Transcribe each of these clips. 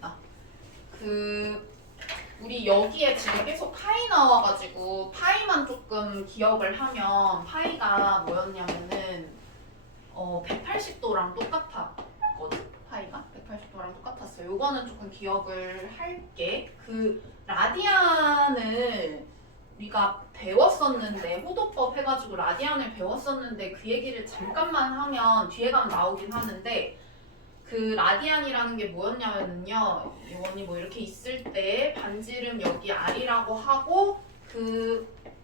봅시다. 우리 여기에 지금 계속 파이 나와가지고 파이만 조금 기억을 하면 파이가 뭐였냐면은 180도랑 똑같았거든? 파이가 180도랑 똑같았어요. 요거는 조금 기억을 할게. 라디안을 우리가 배웠었는데 호도법 해가지고 라디안을 배웠었는데 그 얘기를 잠깐만 하면 뒤에 가면 나오긴 하는데 라디안이라는 게 뭐였냐면요. 원이 뭐 이렇게 있을 때 반지름 여기 R이라고 하고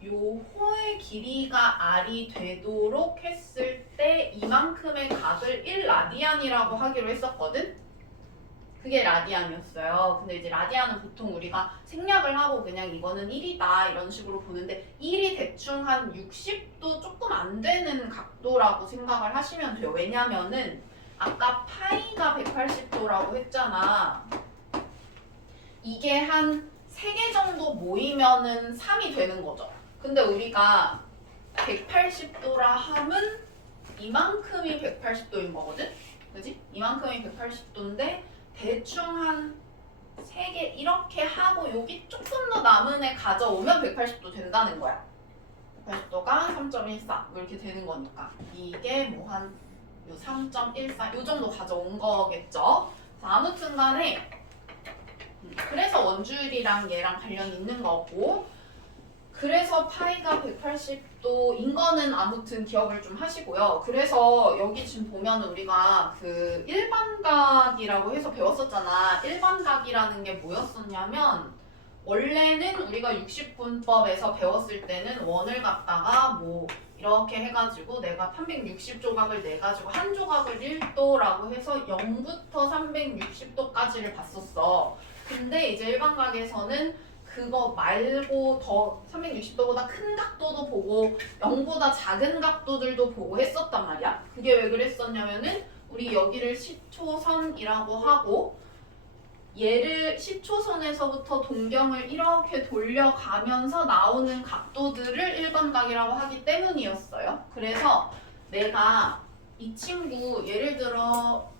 요 호의 길이가 R이 되도록 했을 때 이만큼의 각을 1라디안이라고 하기로 했었거든? 그게 라디안이었어요. 근데 이제 라디안은 보통 우리가 생략을 하고 그냥 이거는 1이다 이런 식으로 보는데 1이 대충 한 60도 조금 안 되는 각도라고 생각을 하시면 돼요. 왜냐면은 아까 파이가 180도라고 했잖아. 이게 한 3개 정도 모이면은 3이 되는 거죠. 근데 우리가 180도라 함은 이만큼이 180도인 거거든? 그지? 이만큼이 180도인데 대충 한 3개 이렇게 하고 여기 조금 더 남은 애 가져오면 180도 된다는 거야. 180도가 3.14 이렇게 되는 거니까 이게 뭐 한 3.14 요 정도 가져온 거겠죠. 아무튼 간에 그래서 원주율이랑 얘랑 관련이 있는 거고 그래서 파이가 180도인 거는 아무튼 기억을 좀 하시고요. 그래서 여기 지금 보면 우리가 일반각이라고 해서 배웠었잖아. 일반각이라는 게 뭐였었냐면 원래는 우리가 60분법에서 배웠을 때는 원을 갖다가 뭐 이렇게 해가지고 내가 360조각을 내가지고 한 조각을 1도라고 해서 0부터 360도까지를 봤었어. 근데 이제 일반각에서는 그거 말고 더 360도보다 큰 각도도 보고 0보다 작은 각도들도 보고 했었단 말이야. 그게 왜 그랬었냐면은 우리 여기를 10초선이라고 하고 얘를 10초선에서부터 동경을 이렇게 돌려가면서 나오는 각도들을 일반각이라고 하기 때문이었어요. 그래서 내가 이 친구 예를 들어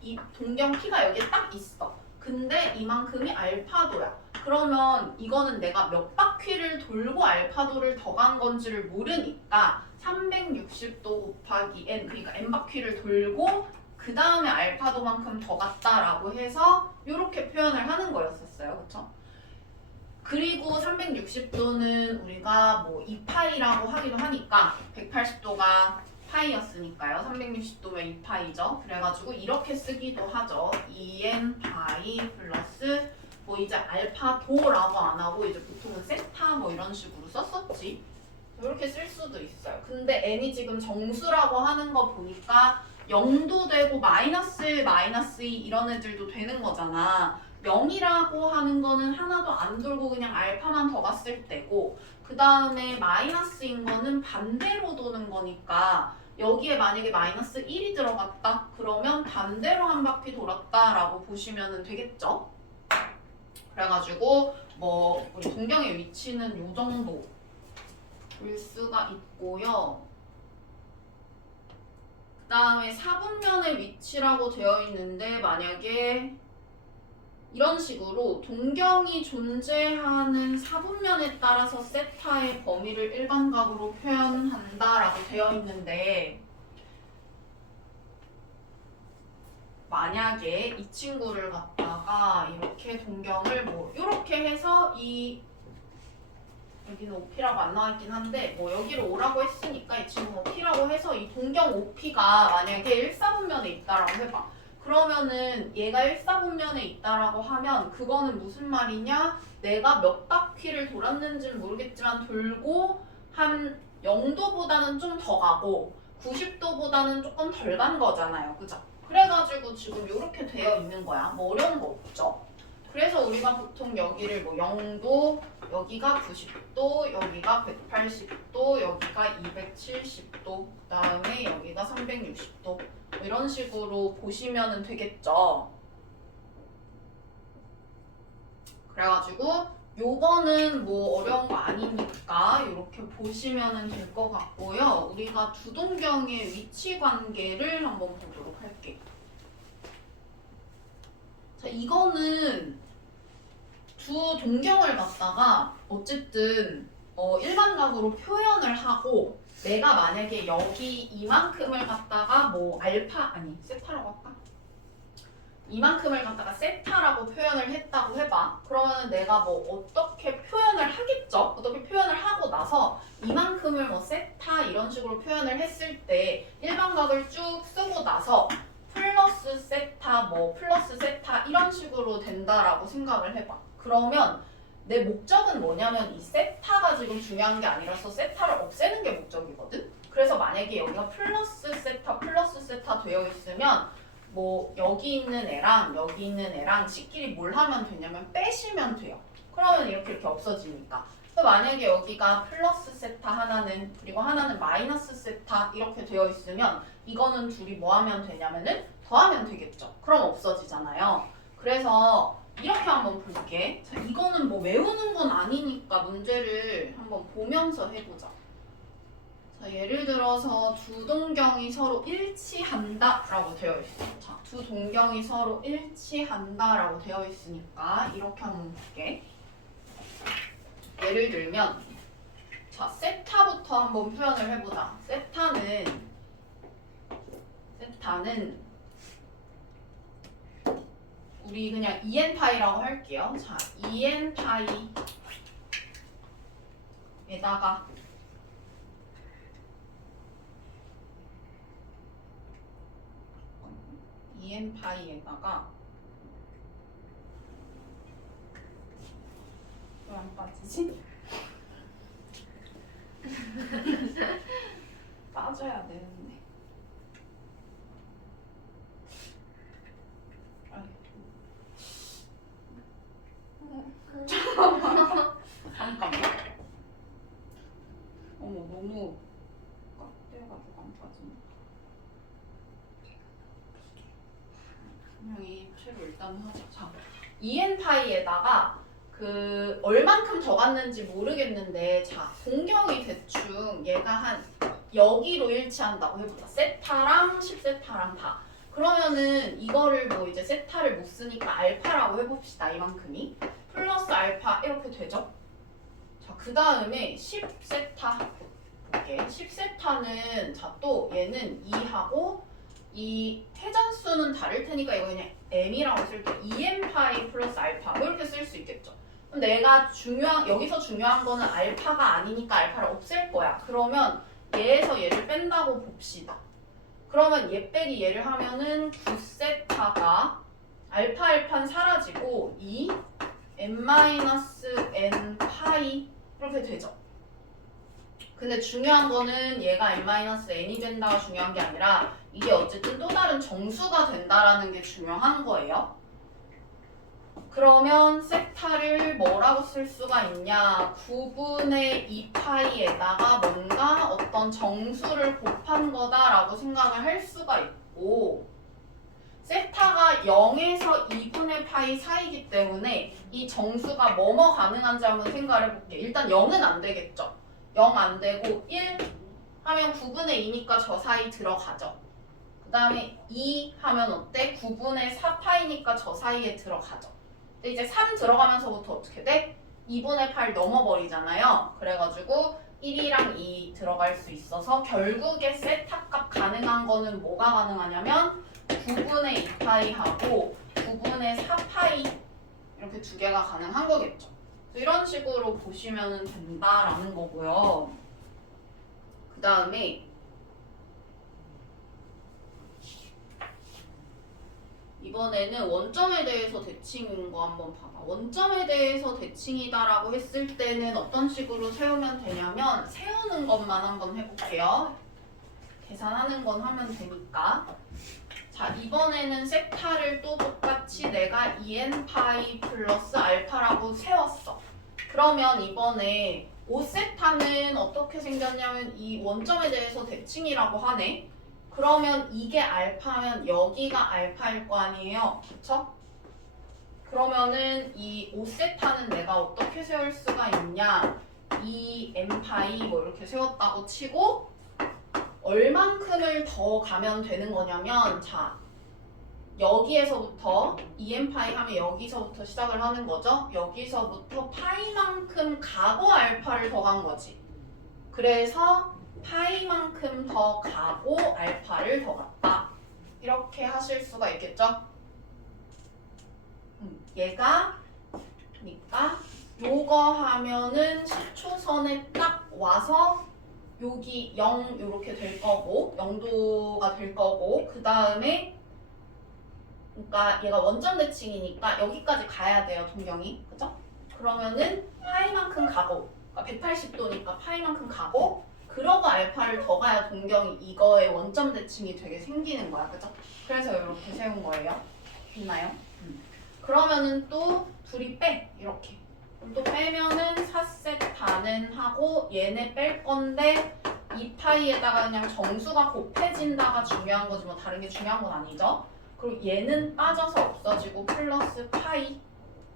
이 동경 P가 여기에 딱 있어. 근데 이만큼이 알파도야. 그러면 이거는 내가 몇 바퀴를 돌고 알파도를 더 간 건지를 모르니까 360도 곱하기 n, 그러니까 n 바퀴를 돌고 그 다음에 알파도만큼 더 갔다라고 해서 이렇게 표현을 하는 거였었어요. 그쵸? 그리고 360도는 우리가 뭐 2파이라고 하기도 하니까 180도가 파이였으니까요. 360도면 2파이죠. 그래가지고 이렇게 쓰기도 하죠. 2n 파이 플러스 뭐 이제 알파도라고 안 하고 이제 보통은 세타 뭐 이런 식으로 썼었지. 이렇게 쓸 수도 있어요. 근데 n이 지금 정수라고 하는 거 보니까 0도 되고 마이너스 1, 마이너스 2 이런 애들도 되는 거잖아. 0이라고 하는 거는 하나도 안 돌고 그냥 알파만 더 갔을 때고 그 다음에 마이너스인 거는 반대로 도는 거니까 여기에 만약에 마이너스 1이 들어갔다? 그러면 반대로 한 바퀴 돌았다라고 보시면 되겠죠? 그래가지고 뭐 우리 동경의 위치는 요 정도 볼 수가 있고요. 그 다음에 사분면의 위치라고 되어 있는데 만약에 이런 식으로 동경이 존재하는 사분면에 따라서 세타의 범위를 일반각으로 표현한다라고 되어 있는데 만약에 이 친구를 갖다가 이렇게 동경을 뭐 이렇게 해서 여기는 OP라고 안 나와있긴 한데 뭐 여기를 O라고 했으니까 이 친구는 OP라고 해서 이 동경 OP가 만약에 1사분면에 있다라고 해봐. 그러면은 얘가 1사분면에 있다라고 하면 그거는 무슨 말이냐? 내가 몇 바퀴를 돌았는지는 모르겠지만 돌고 한 0도보다는 좀 더 가고 90도보다는 조금 덜 간 거잖아요. 그죠? 그래가지고 지금 이렇게 되어 있는 거야. 뭐 어려운 거 없죠? 그래서 우리가 보통 여기를 뭐 0도, 여기가 90도, 여기가 180도, 여기가 270도, 그 다음에 여기가 360도 이런 식으로 보시면 되겠죠. 그래가지고 요거는 뭐 어려운 거 아니니까 이렇게 보시면 될 것 같고요. 우리가 두 동경의 위치 관계를 한번 보도록 할게요. 자, 이거는 두 동경을 갖다가 어쨌든 일반각으로 표현을 하고 내가 만약에 여기 이만큼을 갖다가 뭐 알파 아니 세타라고 할까? 이만큼을 갖다가 세타라고 표현을 했다고 해봐. 그러면 내가 뭐 어떻게 표현을 하겠죠? 어떻게 표현을 하고 나서 이만큼을 뭐 세타 이런 식으로 표현을 했을 때 일반각을 쭉 쓰고 나서 플러스 세타 뭐 플러스 세타 이런 식으로 된다라고 생각을 해봐. 그러면 내 목적은 뭐냐면 이 세타가 지금 중요한 게 아니라서 세타를 없애는 게 목적이거든? 그래서 만약에 여기가 플러스 세타 되어 있으면 뭐 여기 있는 애랑 여기 있는 애랑 지끼리 뭘 하면 되냐면 빼시면 돼요. 그러면 이렇게 없어지니까. 그래서 만약에 여기가 플러스 세타 하나는 그리고 하나는 마이너스 세타 이렇게 되어 있으면 이거는 둘이 뭐 하면 되냐면은 더하면 되겠죠. 그럼 없어지잖아요. 그래서 이렇게 한번 볼게. 자, 이거는 뭐 외우는 건 아니니까 문제를 한번 보면서 해보자. 자, 예를 들어서 두 동경이 서로 일치한다 라고 되어 있어. 자, 두 동경이 서로 일치한다 라고 되어 있으니까 이렇게 한번 볼게. 예를 들면 자, 세타부터 한번 표현을 해보자. 세타는 우리 그냥 2n파이라고 할게요. 자, 2n파이에다가 2n파이에다가 왜 안 빠지지? 빠져야 되는데. 잠깐만. 어머 너무 깍대가지고 안 빠지네. 분명히 채로 일단 하자. 자, 2n파이에다가 그 얼만큼 적었는지 모르겠는데 자 공경이 대충 얘가 한 여기로 일치한다고 해보자. 세타랑 10세타랑 다. 그러면은 이거를 뭐 이제 세타를 못 쓰니까 알파라고 해봅시다. 이만큼이 플러스 알파 이렇게 되죠. 자, 그 다음에 10세타 볼게. 10세타는 자 또 얘는 2하고 이 회전수는 다를 테니까 이거 그냥 m이라고 쓸게요. 2n파이 플러스 알파 뭐 이렇게 쓸 수 있겠죠. 그럼 내가 여기서 중요한 거는 알파가 아니니까 알파를 없앨 거야. 그러면 얘에서 얘를 뺀다고 봅시다. 그러면 얘 빼기 얘를 하면은 9세타가 알파는 사라지고 2 n-n 파이 이렇게 되죠. 근데 중요한 거는 얘가 n-n이 된다가 중요한 게 아니라 이게 어쨌든 또 다른 정수가 된다라는 게 중요한 거예요. 그러면 세타를 뭐라고 쓸 수가 있냐? 9분의 2파이에다가 뭔가 어떤 정수를 곱한 거다라고 생각을 할 수가 있고 세타가 0에서 2분의 파이 사이이기 때문에 이 정수가 뭐뭐 가능한지 한번 생각을 해볼게. 일단 0은 안 되겠죠. 0 안 되고 1 하면 9분의 2니까 저 사이 들어가죠. 그 다음에 2 하면 어때? 9분의 4파이니까 저 사이에 들어가죠. 근데 이제 3 들어가면서부터 어떻게 돼? 2분의 8 넘어버리잖아요. 그래가지고 1이랑 2 들어갈 수 있어서 결국에 세타 값 가능한 거는 뭐가 가능하냐면 9분의 2파이하고 9분의 4파이 이렇게 두 개가 가능한 거겠죠. 이런 식으로 보시면 된다라는 거고요. 그 다음에 이번에는 원점에 대해서 대칭인 거 한번 봐봐. 원점에 대해서 대칭이다라고 했을 때는 어떤 식으로 세우면 되냐면 세우는 것만 한번 해볼게요. 계산하는 건 하면 되니까. 자, 이번에는 세타를 또 똑같이 내가 2n파이 플러스 알파라고 세웠어. 그러면 이번에 5세타는 어떻게 생겼냐면 이 원점에 대해서 대칭이라고 하네. 그러면 이게 알파면 여기가 알파일 거 아니에요. 그쵸? 그러면은 이 5세타는 내가 어떻게 세울 수가 있냐. 2n파이 뭐 이렇게 세웠다고 치고 얼만큼을 더 가면 되는 거냐면 자 여기에서부터 EM파이 하면 여기서부터 시작을 하는 거죠. 여기서부터 파이만큼 가고 알파를 더한 거지. 그래서 파이만큼 더 가고 알파를 더했다. 이렇게 하실 수가 있겠죠. 얘가 그러니까 요거 하면은 10초선에 딱 와서 여기 0 이렇게 될 거고 0도가 될 거고 그 다음에 그러니까 얘가 원점 대칭이니까 여기까지 가야 돼요 동경이 그죠? 그러면은 파이만큼 가고 그러니까 180도니까 파이만큼 가고 그러고 알파를 더 가야 동경이 이거의 원점 대칭이 되게 생기는 거야 그죠? 그래서 이렇게 세운 거예요. 됐나요? 그러면은 또 둘이 빼 이렇게 그럼 또 빼면은 4세타는 하고 얘네 뺄 건데 2파이에다가 그냥 정수가 곱해진다가 중요한 거지 뭐 다른 게 중요한 건 아니죠. 그리고 얘는 빠져서 없어지고 플러스 파이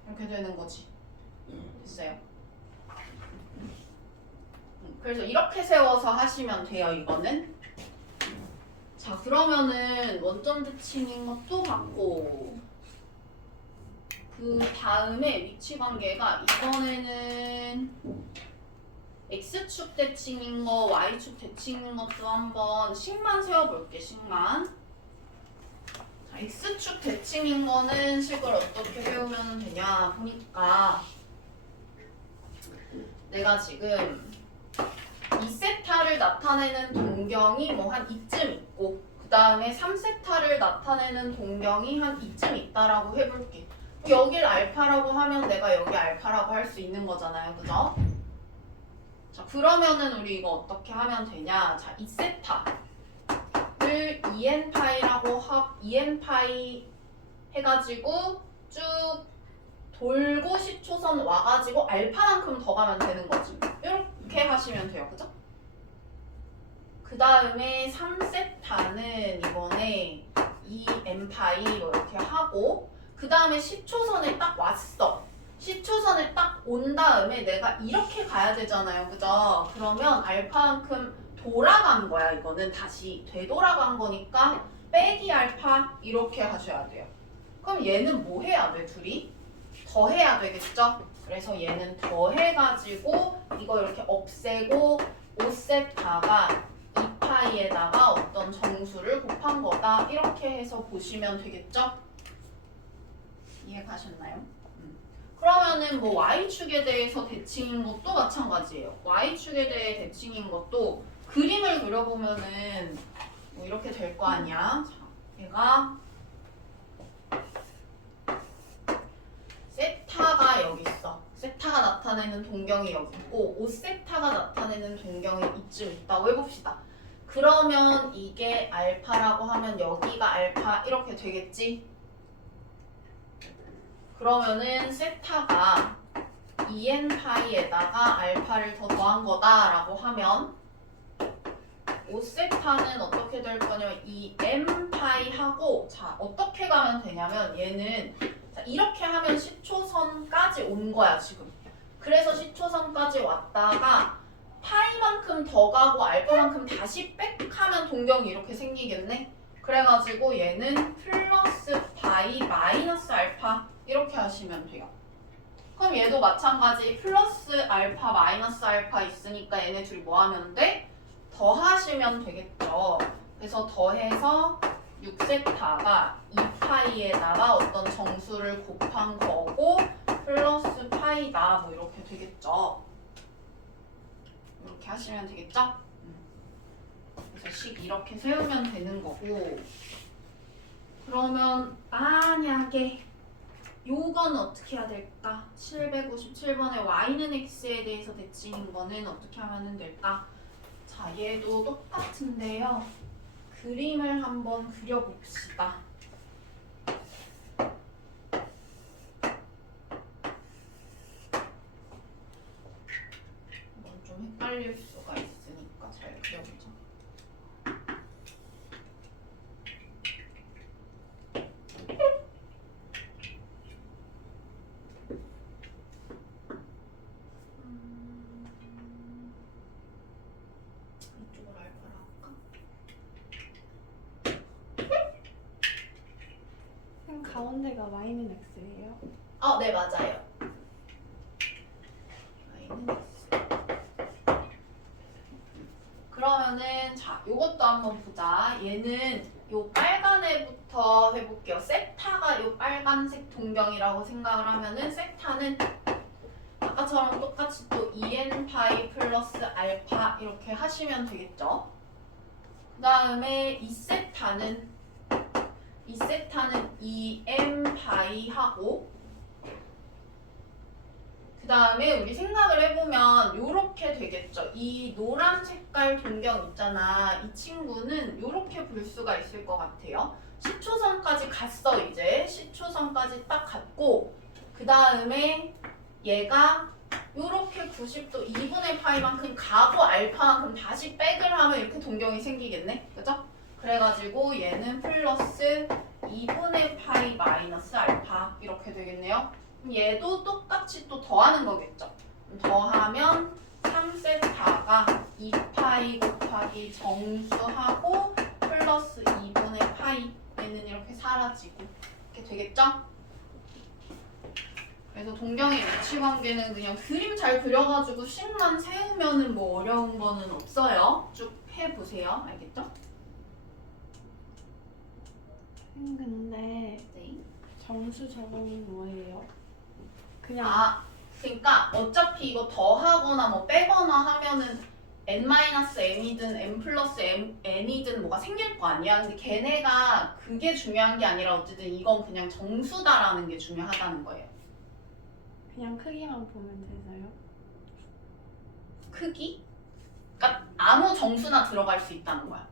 이렇게 되는 거지. 됐어요? 그래서 이렇게 세워서 하시면 돼요 이거는. 자 그러면은 원점 대칭인 것도 받고 그 다음에 위치 관계가 이번에는 X축 대칭인 거, Y축 대칭인 것도 한번 식만 세워볼게, 식만. 자, X축 대칭인 거는 식을 어떻게 세우면 되냐 보니까 내가 지금 2세타를 나타내는 동경이 뭐 한 이쯤 있고 그 다음에 3세타를 나타내는 동경이 한 이쯤 있다라고 해볼게. 여길 알파라고 하면 내가 여기 알파라고 할 수 있는 거잖아요. 그죠? 자, 그러면은 우리 이거 어떻게 하면 되냐? 자, 2세타를 EN파이라고 EN파이 해가지고 쭉 돌고 10초선 와가지고 알파만큼 더 가면 되는 거지. 이렇게 하시면 돼요. 그죠? 그 다음에 3세타는 이번에 EN파이 뭐 이렇게 하고 그 다음에 10초선에 딱 왔어. 10초선에 딱 온 다음에 내가 이렇게 가야 되잖아요. 그죠? 그러면 알파만큼 돌아간 거야. 이거는 다시 되돌아간 거니까 빼기 알파 이렇게 하셔야 돼요. 그럼 얘는 뭐 해야 돼? 둘이? 더 해야 되겠죠? 그래서 얘는 더 해가지고 이거 이렇게 없애고 5세타가 2파이에다가 어떤 정수를 곱한 거다. 이렇게 해서 보시면 되겠죠? 이해 가셨나요? 그러면은 뭐 Y축에 대해서 대칭인 것도 마찬가지예요. Y축에 대해 대칭인 것도 그림을 그려보면은 뭐 이렇게 될 거 아니야. 자, 얘가 세타가 여기 있어. 세타가 나타내는 동경이 여기 있고 5세타가 나타내는 동경이 이쯤 있다고 해봅시다. 그러면 이게 알파라고 하면 여기가 알파 이렇게 되겠지? 그러면은 세타가 EN파이에다가 알파를 더 더한 거다라고 하면 5세타는 어떻게 될 거냐면 EN파이하고 자 어떻게 가면 되냐면 얘는 자, 이렇게 하면 10초선까지 온 거야 지금. 그래서 10초선까지 왔다가 파이만큼 더 가고 알파만큼 다시 백 하면 동경이 이렇게 생기겠네. 그래가지고 얘는 플러스 파이 마이너스 알파 이렇게 하시면 돼요. 그럼 얘도 마찬가지 플러스 알파 마이너스 알파 있으니까 얘네 둘이 뭐 하면 돼? 더하시면 되겠죠. 그래서 더해서 6세타가 2파이에다가 어떤 정수를 곱한 거고 플러스 파이다 뭐 이렇게 되겠죠. 이렇게 하시면 되겠죠? 그래서 식 이렇게 세우면 되는 거고 그러면 만약에 요건 어떻게 해야 될까? 757번의 y는 x에 대해서 대칭인 거는 어떻게 하면 될까? 자, 얘도 똑같은데요. 그림을 한번 그려봅시다. 이건 좀 헷갈릴 수가 있으니까 잘 그려보자. 이쪽을 알파로 할까? 네, 맞아요. y는 x. 그러면은 자, 요것도 한번 보자. 얘는 요 빨간 애부터 해볼게요. 세타가 요 빨간색 동경이라고 생각을 하면은 세타는 아까처럼 똑같이 또 2n 파이 플러스 알파 이렇게 하시면 되겠죠. 그 다음에 이 세타는 2m 파이 하고, 그 다음에 우리 생각을 해보면 요렇게 되겠죠. 이 노란 색깔 동경 있잖아. 이 친구는 요렇게 볼 수가 있을 것 같아요. 10초선까지 갔어. 이제 10초선까지 딱 갔고, 그 다음에 얘가 요렇게 90도 2분의 파이만큼 가고 알파만큼 다시 백을 하면 이렇게 동경이 생기겠네. 그죠? 그래가지고 얘는 플러스 2분의 파이 마이너스 알파 이렇게 되겠네요. 그럼 얘도 똑같이 또 더하는 거겠죠. 더하면 3세타가 2파이 곱하기 정수하고 플러스 2분의 파이, 얘는 이렇게 사라지고 이렇게 되겠죠? 그래서 동경의 위치관계는 그냥 그림 잘 그려가지고 식만 세우면은 뭐 어려운 거는 없어요. 쭉 해보세요. 알겠죠? 근데 네. 정수 적응이 뭐예요? 그냥 그러니까 어차피 이거 더하거나 뭐 빼거나 하면은 n-m이든 n+n이든 뭐가 생길 거 아니야. 근데 걔네가 그게 중요한 게 아니라 어쨌든 이건 그냥 정수다라는 게 중요하다는 거예요. 그냥 크기만 보면 되나요? 크기? 그러니까 아무 정수나 들어갈 수 있다는 거야.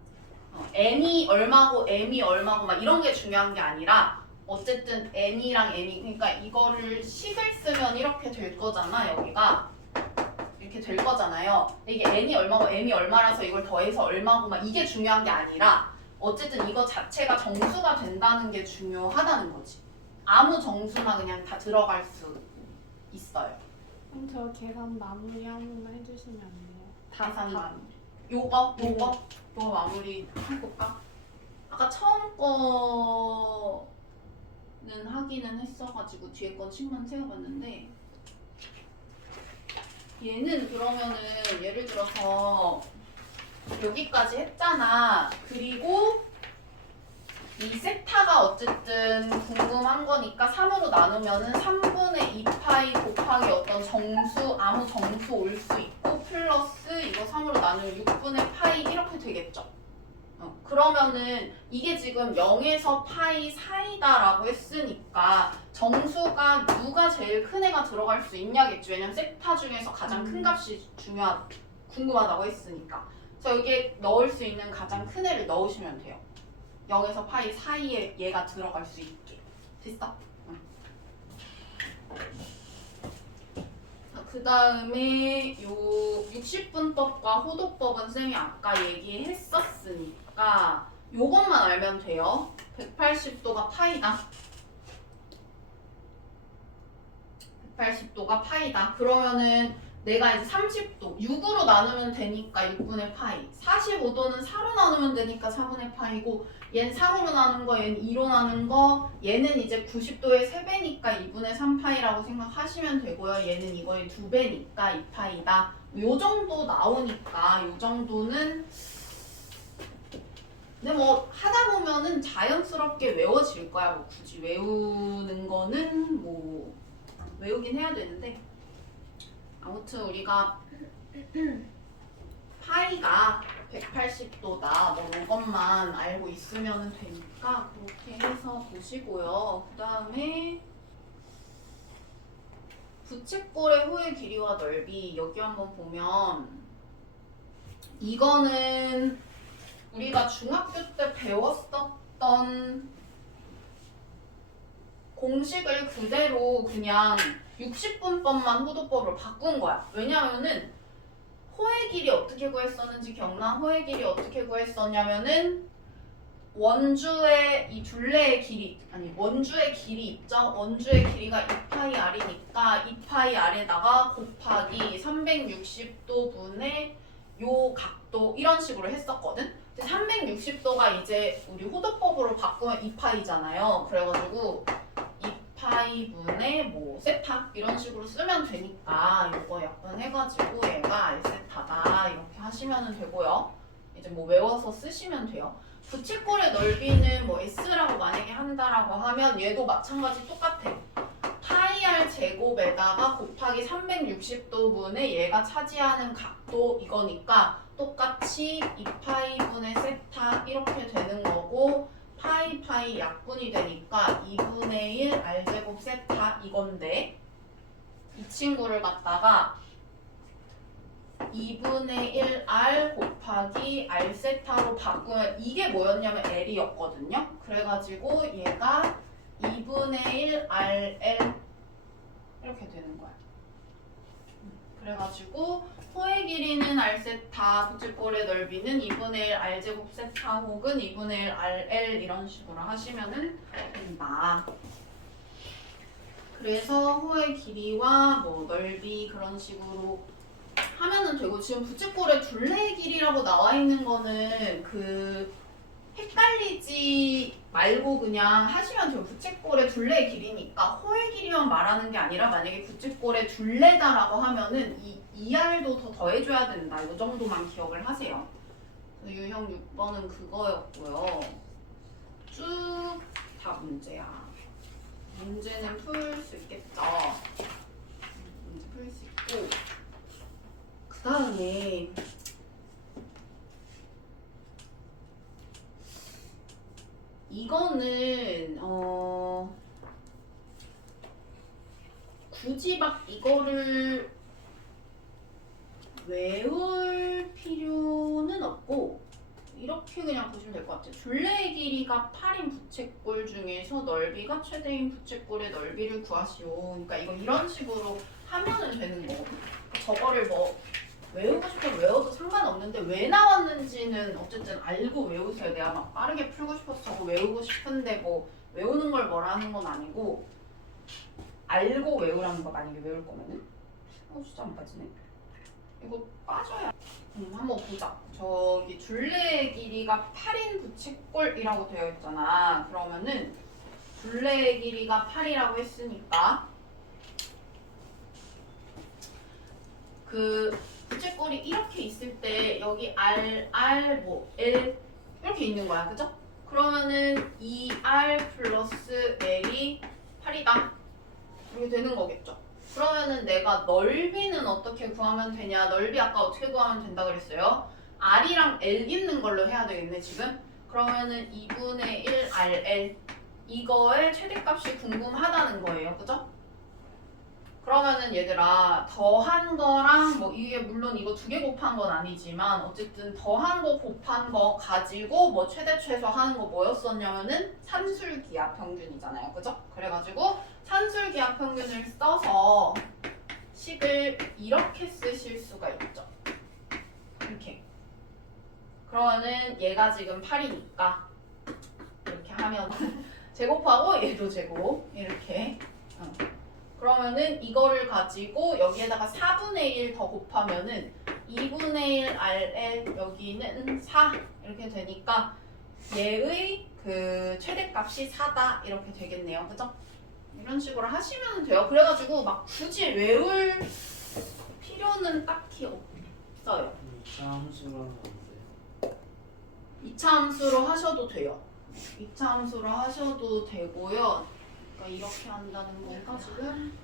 n이 얼마고 m이 얼마고 막 이런 게 중요한 게 아니라 어쨌든 n이랑 m이, 그러니까 이거를 식을 쓰면 이렇게 될 거잖아. 여기가 이렇게 될 거잖아요. 이게 n이 얼마고 m이 얼마라서 이걸 더해서 얼마고 막 이게 중요한 게 아니라 어쨌든 이거 자체가 정수가 된다는 게 중요하다는 거지. 아무 정수나 그냥 다 들어갈 수 있어요. 그럼 저 계산 마무리 한 번만 해주시면 안 돼요? 계산 마무리. 요거 마무리 해볼까? 아까 처음 거는 하기는 했어가지고 뒤에 건 식만 세워봤는데, 얘는 그러면은 예를 들어서 여기까지 했잖아. 그리고 이 세타가 어쨌든 궁금한 거니까 3으로 나누면은 3분의 2파이 곱하기 어떤 정수, 아무 정수 올 수 있고 플러스 이거 3으로 나누면 6분의 파이 이렇게 되겠죠. 그러면은 이게 지금 0에서 파이 사이다라고 했으니까 정수가 누가 제일 큰 애가 들어갈 수 있냐겠죠. 왜냐면 세타 중에서 가장 큰 값이 궁금하다고 했으니까. 그래서 여기에 넣을 수 있는 가장 큰 애를 넣으시면 돼요. 0에서 파이 사이에 얘가 들어갈 수 있게. 됐어? 그 다음에 요 60분법과 호도법은 쌤이 아까 얘기했었으니까 요것만 알면 돼요. 180도가 파이다. 180도가 파이다. 그러면은 내가 이제 30도 6으로 나누면 되니까 6분의 파이, 45도는 4로 나누면 되니까 4분의 파이고, 얘는 3으로 나눈 거, 얘는 2로 나눈 거, 얘는 이제 90도의 3배니까 2분의 3파이라고 생각하시면 되고요. 얘는 이거의 2배니까 2파이다. 요 정도 나오니까 요 정도는, 근데 뭐 하다 보면은 자연스럽게 외워질 거야. 뭐 굳이 외우는 거는 뭐 외우긴 해야 되는데, 아무튼 우리가 파이가 180도다 뭐 이것만 알고 있으면 되니까 그렇게 해서 보시고요. 그 다음에 부채꼴의 호의 길이와 넓이, 여기 한번 보면 이거는 우리가 중학교 때 배웠었던 공식을 그대로 그냥 60분법만 호도법으로 바꾼 거야. 왜냐면은 호의 길이 어떻게 구했었는지 기억나? 호의 길이 어떻게 구했었냐면은 원주의 이 둘레의 길이, 아니 원주의 길이 있죠? 원주의 길이가 2파이 r이니까 2파이 r에다가 곱하기 360도 분의 요 각도, 이런 식으로 했었거든? 360도가 이제 우리 호도법으로 바꾸면 2파이잖아요. 그래가지고 2파이분의 뭐 세타 이런 식으로 쓰면 되니까 이거 약분해가지고 얘가 R세타다 이렇게 하시면 되고요. 이제 뭐 외워서 쓰시면 돼요. 부채꼴의 넓이는 뭐 S라고 만약에 한다라고 하면 얘도 마찬가지 똑같아. 파이 R 제곱에다가 곱하기 360도분의 얘가 차지하는 각도 이거니까 똑같이 2파이분의 세타 이렇게 되는 거고 파이 약분이 되니까 2분의 1 R제곱 세타 이건데 이 친구를 갖다가 2분의 1 R 곱하기 R 세타로 바꾸면 이게 뭐였냐면 L이었거든요. 그래가지고 얘가 2분의 1 RL 이렇게 되는 거야. 그래가지고 호의 길이는 R세타, 부채꼴의 넓이는 2분의 1 R제곱 세타 혹은 2분의 1 RL 이런 식으로 하시면 된다. 그래서 호의 길이와 뭐 넓이 그런 식으로 하면은 되고 지금 부채꼴의 둘레의 길이라고 나와 있는 거는 그 헷갈리지 말고 그냥 하시면 돼요. 부채꼴의 둘레의 길이니까 호의 길이만 말하는 게 아니라 만약에 부채꼴의 둘레다라고 하면은 이 2R도 더 더해줘야 된다. 이 정도만 기억을 하세요. 유형 6번은 그거였고요. 쭉 다 문제야. 문제는 풀 수 있겠죠. 문제 풀 수 있고 그 다음에 이거는 굳이 막 이거를 외울 필요는 없고 이렇게 그냥 보시면 될 것 같아요. 둘레의 길이가 8인 부채꼴 중에서 넓이가 최대인 부채꼴의 넓이를 구하시오. 그러니까 이거 이런 식으로 하면은 되는 거고 저거를 뭐 외우고 싶으면 외워도 상관없는데 왜 나왔는지는 어쨌든 알고 외우세요. 내가 막 빠르게 풀고 싶어서 저거 외우고 싶은데 뭐 외우는 걸 뭐라는 건 아니고 알고 외우라는 거 만약에 외울 거면은 진짜 안 빠지네. 이거 빠져야 한번 보자. 저기 둘레의 길이가 8인 부채꼴이라고 되어 있잖아. 그러면은 둘레의 길이가 8이라고 했으니까 그 부채꼴이 이렇게 있을 때 여기 R, 뭐 L 이렇게 있는 거야. 그죠? 그러면은 2R 플러스 L이 8이다. 이렇게 되는 거겠죠. 그러면은 내가 넓이는 어떻게 구하면 되냐? 넓이 아까 어떻게 구하면 된다 그랬어요? R이랑 L 있는 걸로 해야 되겠네 지금? 그러면은 2분의 1 RL 이거의 최대값이 궁금하다는 거예요. 그죠? 그러면은 얘들아 더한 거랑 뭐 이게 물론 이거 두 개 곱한 건 아니지만 어쨌든 더한 거 곱한 거 가지고 뭐 최대 최소 하는 거 뭐였었냐면은 산술기하 평균이잖아요. 그죠? 그래가지고 산술기하 평균을 써서 식을 이렇게 쓰실 수가 있죠. 이렇게. 그러면은 얘가 지금 8이니까 이렇게 하면 제곱하고 얘도 제곱 이렇게 그러면은 이거를 가지고 여기에다가 4분의 1 더 곱하면은 2분의 1 RL 여기는 4 이렇게 되니까 얘의 그 최대값이 4다 이렇게 되겠네요. 그죠? 이런 식으로 하시면 돼요. 그래가지고 막 굳이 외울 필요는 딱히 없어요. 2차 함수로 하면 안 돼요? 2차 함수로 하셔도 돼요. 2차 함수로 하셔도 되고요. 그러니까 이렇게 한다는 건가 지금?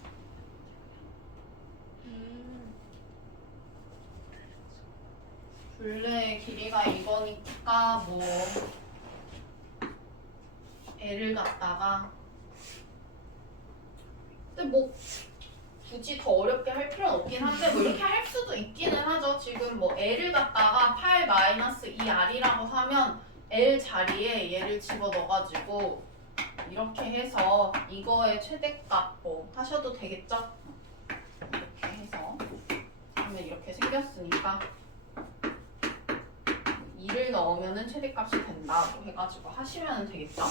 둘레의 길이가 이거니까 뭐 L을 갖다가 근데 뭐 굳이 더 어렵게 할 필요는 없긴 한데 뭐 이렇게 할 수도 있기는 하죠. 지금 뭐 L을 갖다가 8-2R이라고 하면 L 자리에 얘를 집어 넣어가지고 이렇게 해서 이거의 최대값 뭐 하셔도 되겠죠? 이렇게 해서 그러면 이렇게 생겼으니까 2를 넣으면은 최대값이 된다고 해가지고 하시면 되겠죠?